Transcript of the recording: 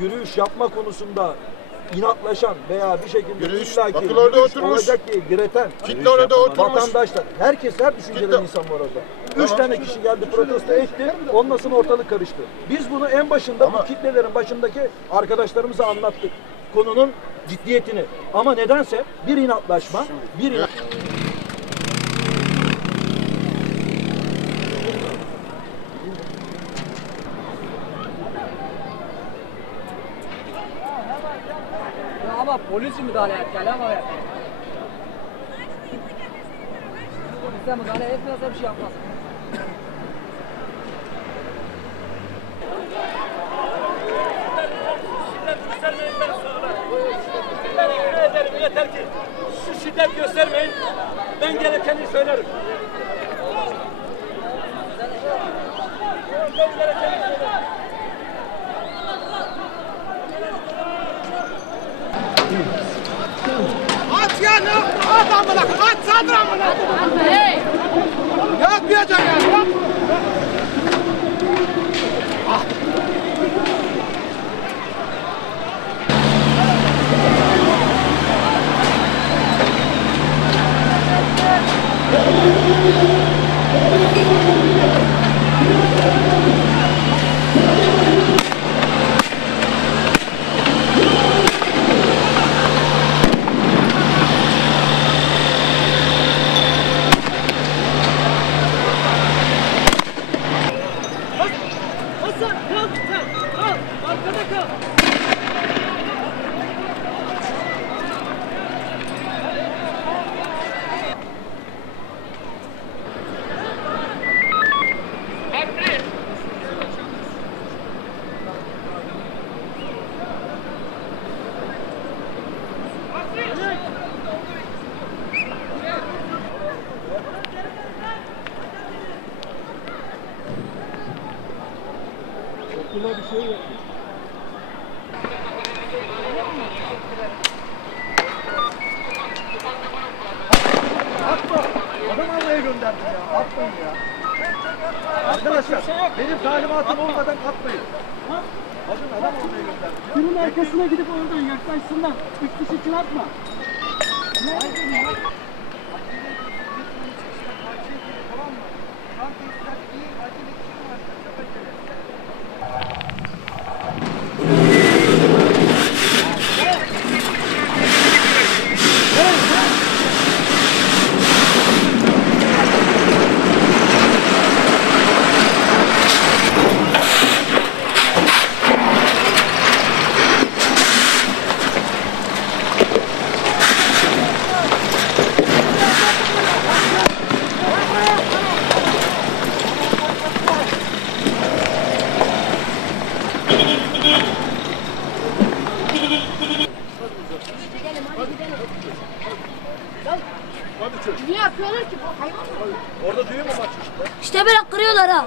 Yürüyüş yapma konusunda inatlaşan veya bir şekilde yürüyüş olacak diye direten kitle orada oturmuş. Vatandaşlar, herkes her düşünceden insan var orada. 3 tane kişi geldi, protesto etti, ondan sonra ortalık karıştı. Biz bunu en başında bu kitlelerin başındaki arkadaşlarımıza anlattık. Konunun ciddiyetini. Ama nedense bir inatlaşma, ama polis müdahale etti ama ya. Polise müdahale etmezse bir şey yapmaz. Ben rica ederim, yeter ki şu şiddet göstermeyin. Ben gerekeni söylerim. Ben gerekeni söylerim. At ya ne? At amına koyayım. At saldır amına koyayım. Hey! Ne yapmayacaksın ya? Hasan kalk sen. Kalk. Arkada kal. Okula bir şey yok. Atma! Adam almaya gönderdim ya. Atmayın ya. Arkadaşlar, benim talimatım olmadan atmayın. Bakın adam almaya gönderdim. Şunun arkasına gidip oradan yaklaşsınlar. 3 kişi için atma. Niye yapıyorlar ki? Orada düğün mü maç işte? İşte böyle kırıyorlar ha.